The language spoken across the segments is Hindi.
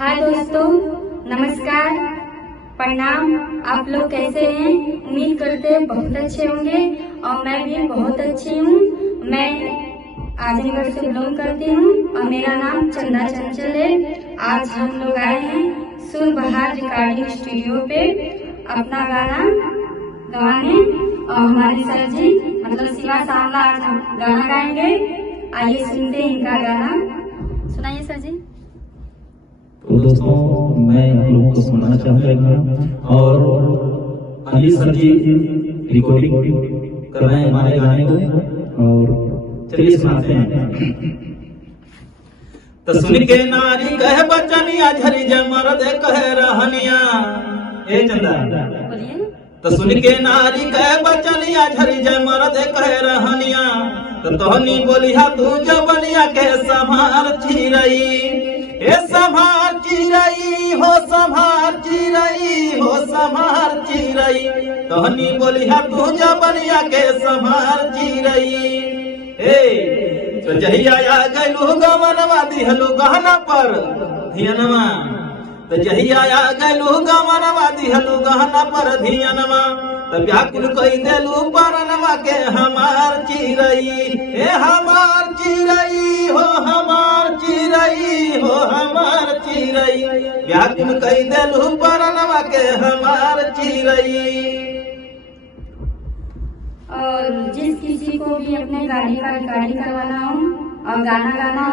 हाय दोस्तों, नमस्कार, प्रणाम। आप लोग कैसे हैं? उम्मीद करते हैं बहुत अच्छे होंगे और मैं भी बहुत अच्छी हूँ। मैं आजमगढ़ से बिलोंग करती हूँ और मेरा नाम चंदा चंचल है। आज हम लोग आए हैं सुरबहार रिकॉर्डिंग स्टूडियो पे अपना गाना गवाने और हमारे सर जी मतलब शिवा सांवला आज हम गाना गाएंगे। आइए सुनते हैं इनका गाना। सुनाइए सर जी। तो दोस्तों, मैं आप लोगों को सुनाना चाहूँगा और अली सर जी रिकॉर्डिंग कर रहे हैं हमारे गाने को, और चलिए सुनाते हैं। तो सुन के नारी कहे बचनिया झरी जय मर्द कहे रहनिया। ए चंदा बोलिए। तो सुन के नारी कहे बचनिया झरी जय मर्द कहे रहनिया। तो तोहनी बोलिया तू जबनिया के संभार चिरई, ए संभार चिरई हो, संभार चिरई हो, संभार चिरई। तोहनी बोलिया तू जबनिया के संभार चिरई। ए तो जहिया आ गइलू गवनवा दिहलू गहना पर धियनवा। तो जहिया आ गइलू गवनवा दिहलू गहना पर धियनवा। तो व्याकुल कई देलू परनवा के हमार चिरई, ए हमार चिरई हो, हमार चिरई हो, हमार चिरई। व्याकुल कई देलू परनवा के हमार चिरई। और जिस किसी को भी अपने गाड़ी का रिकॉर्डिंग करवाना हो और गाना गाना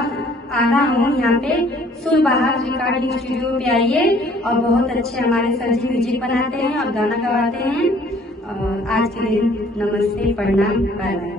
आना हो, यहाँ पे सुरबहार रिकॉर्डिंग स्टूडियो पे आइए। और बहुत अच्छे हमारे सर जी म्यूजिक बनाते हैं और गाना गवाते हैं। और आज के दिन नमस्ते, प्रणाम, बाय बाय।